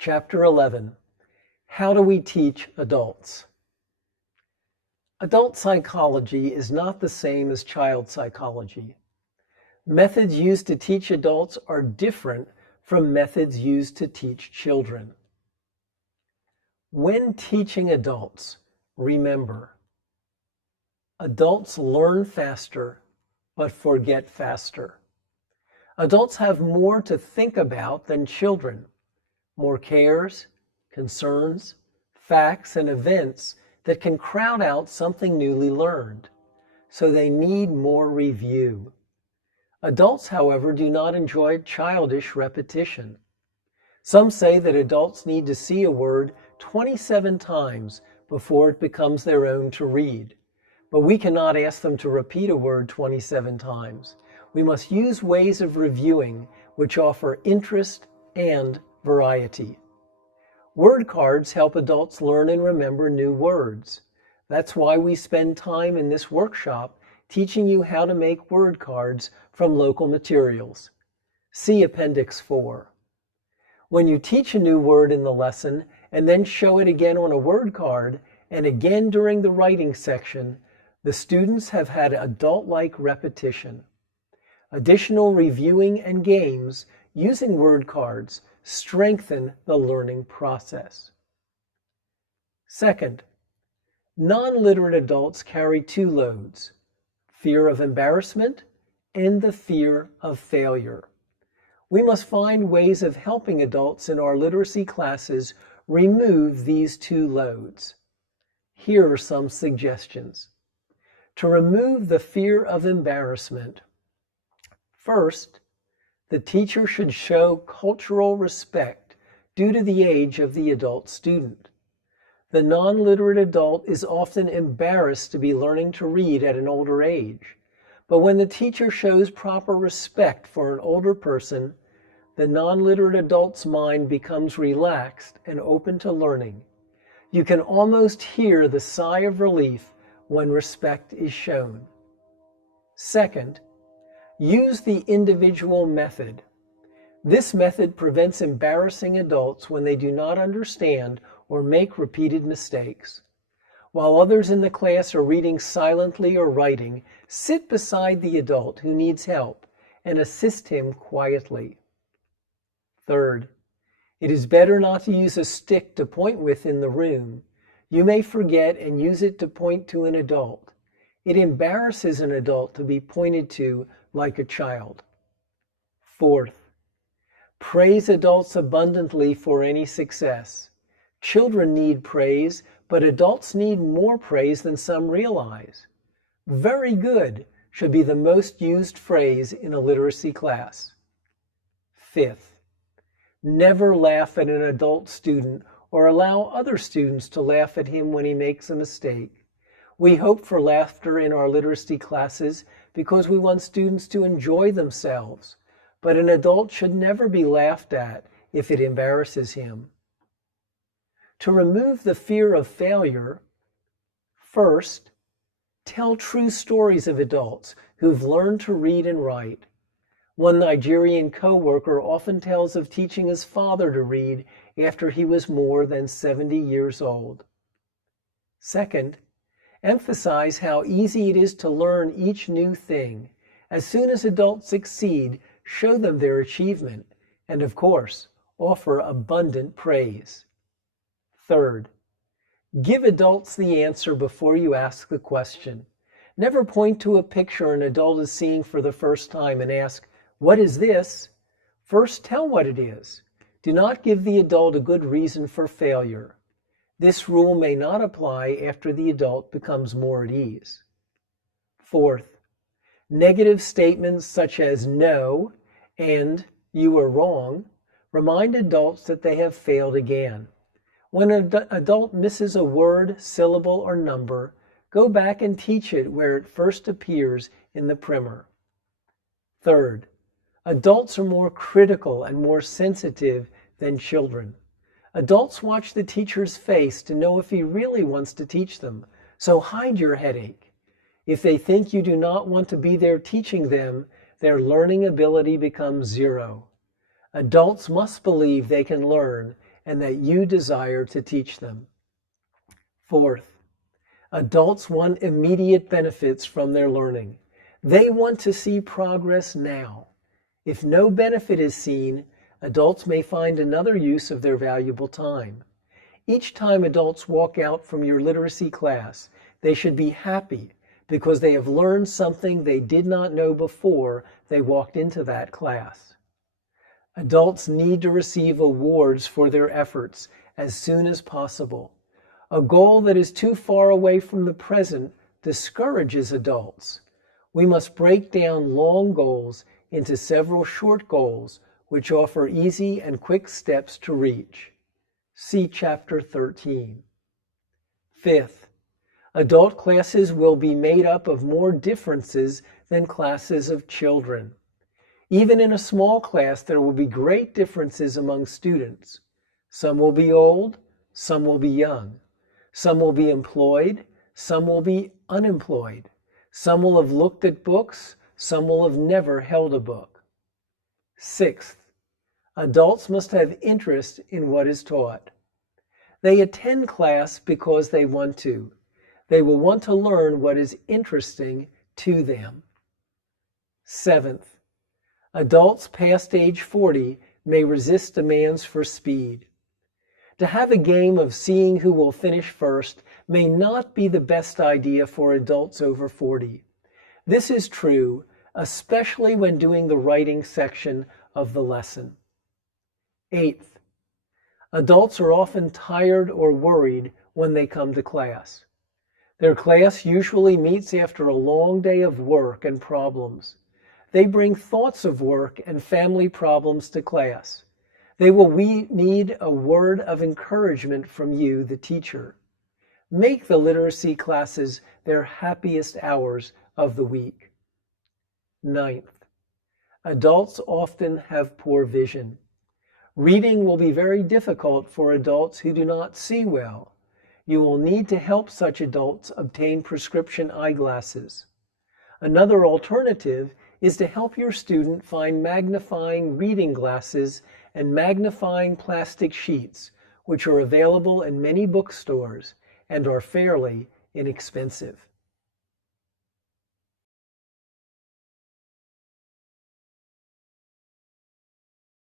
Chapter 11. How do we teach adults? Adult psychology is not the same as child psychology. Methods used to teach adults are different from methods used to teach children. When teaching adults, remember, adults learn faster, but forget faster. Adults have more to think about than children, more cares, concerns, facts, and events that can crowd out something newly learned, so they need more review. Adults, however, do not enjoy childish repetition. Some say that adults need to see a word 27 times before it becomes their own to read. But we cannot ask them to repeat a word 27 times. We must use ways of reviewing which offer interest and variety. Word cards help adults learn and remember new words. That's why we spend time in this workshop teaching you how to make word cards from local materials. See Appendix 4. When you teach a new word in the lesson and then show it again on a word card and again during the writing section, the students have had adult-like repetition. Additional reviewing and games using word cards strengthen the learning process. Second, non-literate adults carry two loads: fear of embarrassment and the fear of failure. We must find ways of helping adults in our literacy classes remove these two loads. Here are some suggestions. To remove the fear of embarrassment, first, the teacher should show cultural respect due to the age of the adult student. The non-literate adult is often embarrassed to be learning to read at an older age, but when the teacher shows proper respect for an older person, the non-literate adult's mind becomes relaxed and open to learning. You can almost hear the sigh of relief when respect is shown. Second, use the individual method. This method prevents embarrassing adults when they do not understand or make repeated mistakes. While others in the class are reading silently or writing, sit beside the adult who needs help and assist him quietly. Third, it is better not to use a stick to point with in the room. You may forget and use it to point to an adult. It embarrasses an adult to be pointed to like a child. Fourth, praise adults abundantly for any success. Children need praise, but adults need more praise than some realize. Very good should be the most used phrase in a literacy class. Fifth, never laugh at an adult student or allow other students to laugh at him when he makes a mistake. We hope for laughter in our literacy classes because we want students to enjoy themselves, but an adult should never be laughed at if it embarrasses him. To remove the fear of failure, first, tell true stories of adults who've learned to read and write. One Nigerian co-worker often tells of teaching his father to read after he was more than 70 years old. Second, emphasize how easy it is to learn each new thing. As soon as adults succeed, show them their achievement, and of course, offer abundant praise. Third, give adults the answer before you ask the question. Never point to a picture an adult is seeing for the first time and ask, "What is this?" First, tell what it is. Do not give the adult a good reason for failure. This rule may not apply after the adult becomes more at ease. Fourth, negative statements such as "no" and "you are wrong" remind adults that they have failed again. When an adult misses a word, syllable, or number, go back and teach it where it first appears in the primer. Third, adults are more critical and more sensitive than children. Adults watch the teacher's face to know if he really wants to teach them, so hide your headache. If they think you do not want to be there teaching them, their learning ability becomes zero. Adults must believe they can learn and that you desire to teach them. Fourth, adults want immediate benefits from their learning. They want to see progress now. If no benefit is seen, adults may find another use of their valuable time. Each time adults walk out from your literacy class, they should be happy because they have learned something they did not know before they walked into that class. Adults need to receive awards for their efforts as soon as possible. A goal that is too far away from the present discourages adults. We must break down long goals into several short goals which offer easy and quick steps to reach. See Chapter 13. Fifth, adult classes will be made up of more differences than classes of children. Even in a small class, there will be great differences among students. Some will be old, some will be young. Some will be employed, some will be unemployed. Some will have looked at books, some will have never held a book. Sixth, adults must have interest in what is taught. They attend class because they want to. They will want to learn what is interesting to them. Seventh, adults past age 40 may resist demands for speed. To have a game of seeing who will finish first may not be the best idea for adults over 40. This is true, especially when doing the writing section of the lesson. Eighth, adults are often tired or worried when they come to class. Their class usually meets after a long day of work and problems. They bring thoughts of work and family problems to class. They will need a word of encouragement from you, the teacher. Make the literacy classes their happiest hours of the week. Ninth, adults often have poor vision. Reading will be very difficult for adults who do not see well. You will need to help such adults obtain prescription eyeglasses. Another alternative is to help your student find magnifying reading glasses and magnifying plastic sheets, which are available in many bookstores and are fairly inexpensive.